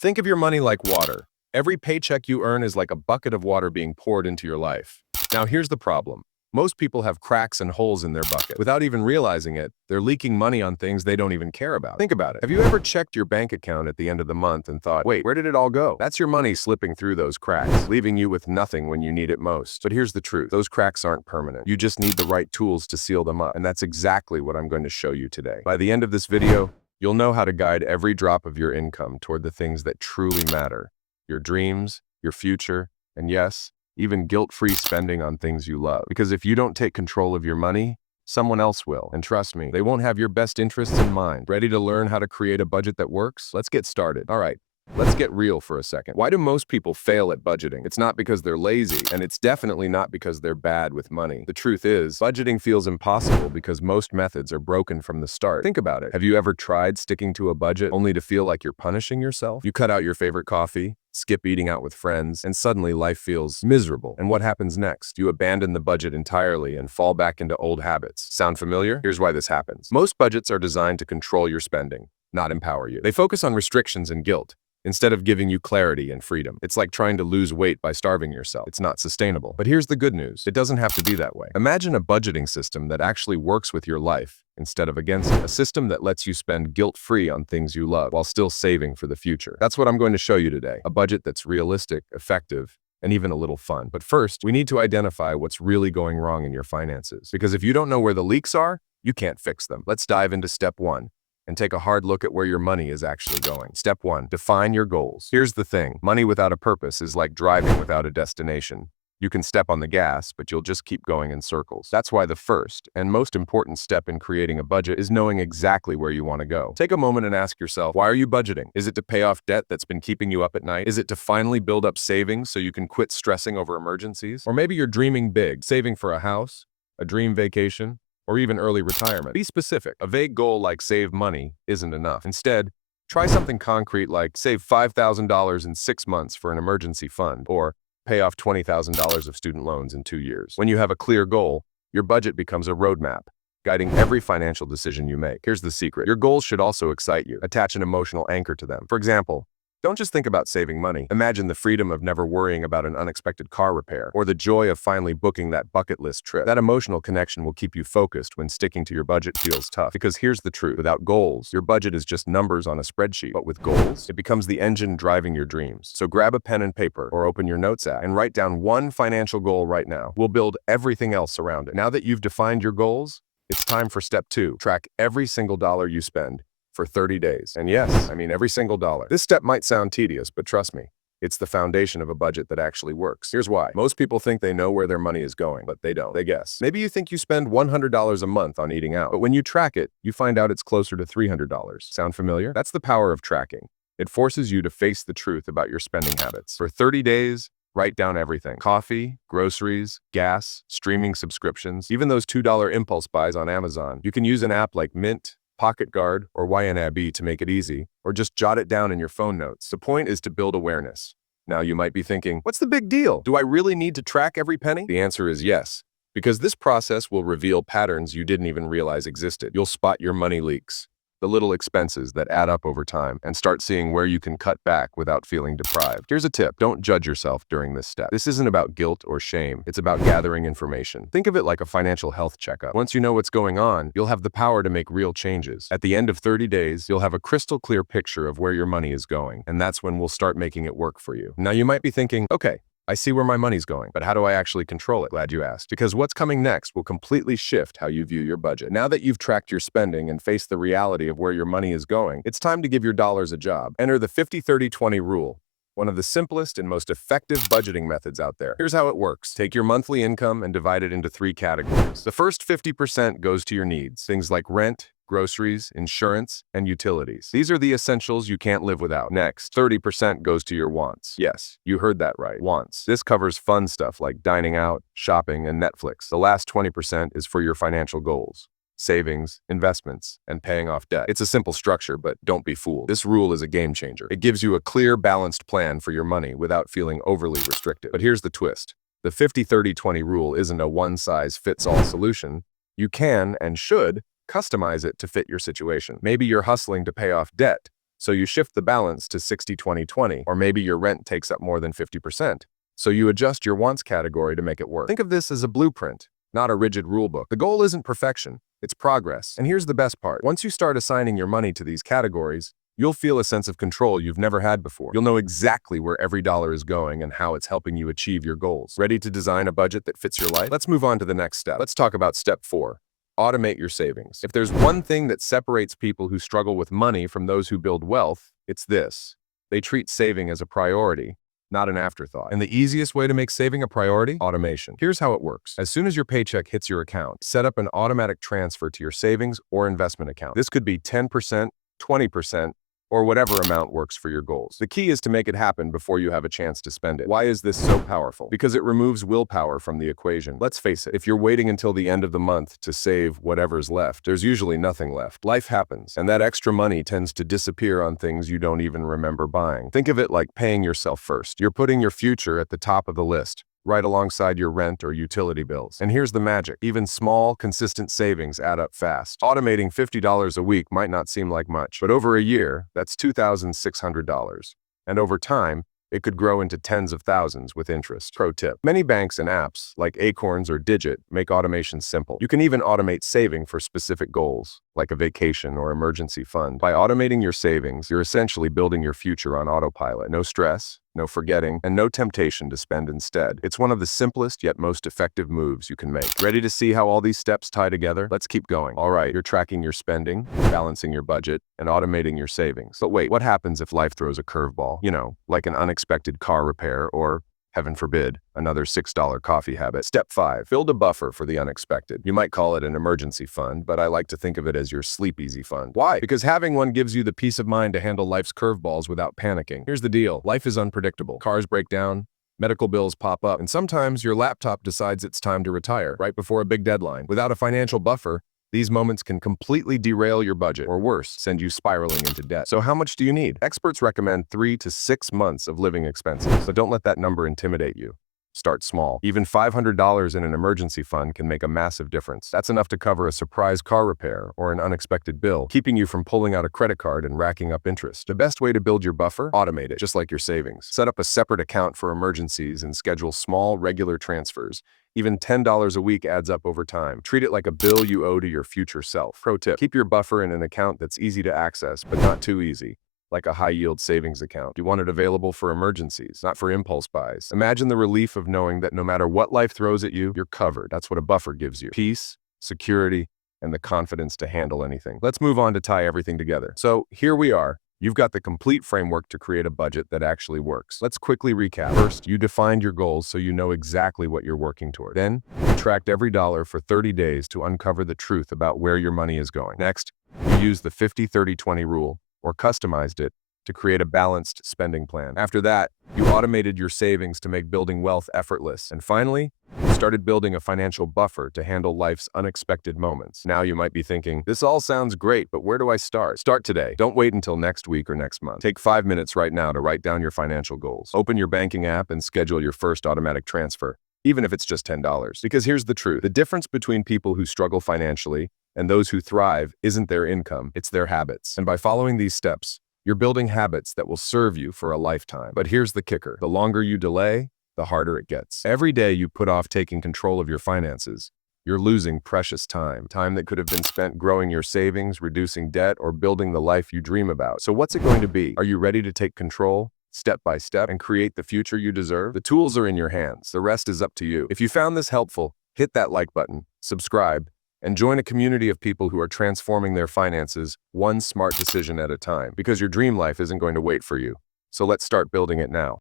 Think of your money like water. Every paycheck you earn is like a bucket of water being poured into your life. Now here's the problem. Most people have cracks and holes in their bucket. Without even realizing it, they're leaking money on things they don't even care about. Think about it. Have you ever checked your bank account at the end of the month and thought, wait, where did it all go? That's your money slipping through those cracks, leaving you with nothing when you need it most. But here's the truth. Those cracks aren't permanent. You just need the right tools to seal them up. And that's exactly what I'm going to show you today. By the end of this video, you'll know how to guide every drop of your income toward the things that truly matter. Your dreams, your future, and yes, even guilt-free spending on things you love. Because if you don't take control of your money, someone else will. And trust me, they won't have your best interests in mind. Ready to learn how to create a budget that works? Let's get started. All right. Let's get real for a second. Why do most people fail at budgeting? It's not because they're lazy, and it's definitely not because they're bad with money. The truth is, budgeting feels impossible because most methods are broken from the start. Think about it. Have you ever tried sticking to a budget only to feel like you're punishing yourself? You cut out your favorite coffee, skip eating out with friends, and suddenly life feels miserable. And what happens next? You abandon the budget entirely and fall back into old habits. Sound familiar? Here's why this happens. Most budgets are designed to control your spending, not empower you. They focus on restrictions and guilt, instead of giving you clarity and freedom. It's like trying to lose weight by starving yourself. It's not sustainable. But here's the good news. It doesn't have to be that way. Imagine a budgeting system that actually works with your life instead of against it. A system that lets you spend guilt-free on things you love while still saving for the future. That's what I'm going to show you today. A budget that's realistic, effective, and even a little fun. But first, we need to identify what's really going wrong in your finances. Because if you don't know where the leaks are, you can't fix them. Let's dive into step one and take a hard look at where your money is actually going. Step one, define your goals. Here's the thing. Money without a purpose is like driving without a destination. You can step on the gas, but you'll just keep going in circles. That's why the first and most important step in creating a budget is knowing exactly where you want to go. Take a moment and ask yourself, why are you budgeting? Is it to pay off debt that's been keeping you up at night? Is it to finally build up savings so you can quit stressing over emergencies? Or maybe you're dreaming big, saving for a house, a dream vacation, or even early retirement. Be specific. A vague goal like save money isn't enough. Instead, try something concrete like save $5,000 in 6 months for an emergency fund, or pay off $20,000 of student loans in 2 years. When you have a clear goal, your budget becomes a roadmap, guiding every financial decision you make. Here's the secret. Your goals should also excite you. Attach an emotional anchor to them. For example, don't just think about saving money. Imagine the freedom of never worrying about an unexpected car repair, or the joy of finally booking that bucket list trip. That emotional connection will keep you focused when sticking to your budget feels tough. Because here's the truth. Without goals, your budget is just numbers on a spreadsheet. But with goals, it becomes the engine driving your dreams. So grab a pen and paper, or open your notes app, and write down one financial goal right now. We'll build everything else around it. Now that you've defined your goals, it's time for step two. Track every single dollar you spend for 30 days. And yes, I mean every single dollar. This step might sound tedious, but trust me, it's the foundation of a budget that actually works. Here's why. Most people think they know where their money is going, but they don't. They guess. Maybe you think you spend $100 a month on eating out, but when you track it, you find out it's closer to $300. Sound familiar? That's the power of tracking. It forces you to face the truth about your spending habits. For 30 days, write down everything. Coffee, groceries, gas, streaming subscriptions, even those $2 impulse buys on Amazon. You can use an app like Mint, Pocket Guard, or YNAB to make it easy, or just jot it down in your phone notes. The point is to build awareness. Now you might be thinking, what's the big deal? Do I really need to track every penny? The answer is yes, because this process will reveal patterns you didn't even realize existed. You'll spot your money leaks, the little expenses that add up over time, and start seeing where you can cut back without feeling deprived. Here's a tip. Don't judge yourself during this step. This isn't about guilt or shame. It's about gathering information. Think of it like a financial health checkup. Once you know what's going on, you'll have the power to make real changes. At the end of 30 days, you'll have a crystal clear picture of where your money is going, and that's when we'll start making it work for you. Now you might be thinking, okay, I see where my money's going, but how do I actually control it? Glad you asked. Because what's coming next will completely shift how you view your budget. Now that you've tracked your spending and faced the reality of where your money is going, it's time to give your dollars a job. Enter the 50-30-20 rule, one of the simplest and most effective budgeting methods out there. Here's how it works. Take your monthly income and divide it into 3 categories. The first 50% goes to your needs, things like rent, groceries, insurance, and utilities. These are the essentials you can't live without. Next, 30% goes to your wants. Yes, you heard that right, wants. This covers fun stuff like dining out, shopping, and Netflix. The last 20% is for your financial goals: savings, investments, and paying off debt. It's a simple structure, but don't be fooled. This rule is a game changer. It gives you a clear, balanced plan for your money without feeling overly restricted. But here's the twist. The 50-30-20 rule isn't a one-size-fits-all solution. You can and should customize it to fit your situation. Maybe you're hustling to pay off debt, So you shift the balance to 60-20-20, or maybe your rent takes up more than 50%. So you adjust your wants category to make it work. Think of this as a blueprint, not a rigid rulebook. The goal isn't perfection, it's progress. And here's the best part. Once you start assigning your money to these categories, you'll feel a sense of control you've never had before. You'll know exactly where every dollar is going and how it's helping you achieve your goals. Ready to design a budget that fits your life? Let's move on to the next step. Let's talk about step 4. Automate your savings. If there's one thing that separates people who struggle with money from those who build wealth, it's this. They treat saving as a priority, not an afterthought. And the easiest way to make saving a priority? Automation. Here's how it works. As soon as your paycheck hits your account, set up an automatic transfer to your savings or investment account. This could be 10%, 20%, or whatever amount works for your goals. The key is to make it happen before you have a chance to spend it. Why is this so powerful? Because it removes willpower from the equation. Let's face it, if you're waiting until the end of the month to save whatever's left, there's usually nothing left. Life happens, and that extra money tends to disappear on things you don't even remember buying. Think of it like paying yourself first. You're putting your future at the top of the list, right alongside your rent or utility bills. And here's the magic. Even small, consistent savings add up fast. Automating $50 a week might not seem like much, but over a year, that's $2,600. And over time, it could grow into tens of thousands with interest. Pro tip. Many banks and apps, like Acorns or Digit, make automation simple. You can even automate saving for specific goals, like a vacation or emergency fund. By automating your savings, you're essentially building your future on autopilot. No stress, no forgetting, and no temptation to spend instead. It's one of the simplest yet most effective moves you can make. Ready to see how all these steps tie together? Let's keep going. All right, you're tracking your spending, balancing your budget, and automating your savings. But wait, what happens if life throws a curveball? You know, like an unexpected car repair or, heaven forbid, another $6 coffee habit. Step 5. Build a buffer for the unexpected. You might call it an emergency fund, but I like to think of it as your sleep easy fund. Why? Because having one gives you the peace of mind to handle life's curveballs without panicking. Here's the deal. Life is unpredictable. Cars break down, medical bills pop up, and sometimes your laptop decides it's time to retire right before a big deadline. Without a financial buffer, these moments can completely derail your budget, or worse, send you spiraling into debt. So how much do you need? Experts recommend 3 to 6 months of living expenses, but don't let that number intimidate you. Start small. Even $500 in an emergency fund can make a massive difference. That's enough to cover a surprise car repair or an unexpected bill, keeping you from pulling out a credit card and racking up interest. The best way to build your buffer? Automate it, just like your savings. Set up a separate account for emergencies and schedule small, regular transfers. Even $10 a week adds up over time. Treat it like a bill you owe to your future self. Pro tip, keep your buffer in an account that's easy to access, but not too easy, like a high-yield savings account. You want it available for emergencies, not for impulse buys. Imagine the relief of knowing that no matter what life throws at you, you're covered. That's what a buffer gives you. Peace, security, and the confidence to handle anything. Let's move on to tie everything together. So here we are. You've got the complete framework to create a budget that actually works. Let's quickly recap. First, you defined your goals so you know exactly what you're working toward. Then, you tracked every dollar for 30 days to uncover the truth about where your money is going. Next, you used the 50-30-20 rule, or customized it, to create a balanced spending plan. After that, you automated your savings to make building wealth effortless. And finally, you started building a financial buffer to handle life's unexpected moments. Now you might be thinking, this all sounds great, but where do I start? Start today. Don't wait until next week or next month. Take 5 minutes right now to write down your financial goals. Open your banking app and schedule your first automatic transfer, even if it's just $10. Because here's the truth. The difference between people who struggle financially and those who thrive isn't their income, it's their habits. And by following these steps, you're building habits that will serve you for a lifetime. But here's the kicker. The longer you delay, the harder it gets. Every day you put off taking control of your finances, you're losing precious time that could have been spent growing your savings, reducing debt, or building the life you dream about. So what's it going to be? Are you ready to take control, step by step, and create the future you deserve? The tools are in your hands. The rest is up to you. If you found this helpful, hit that like button, subscribe, and join a community of people who are transforming their finances one smart decision at a time, because your dream life isn't going to wait for you. So let's start building it now.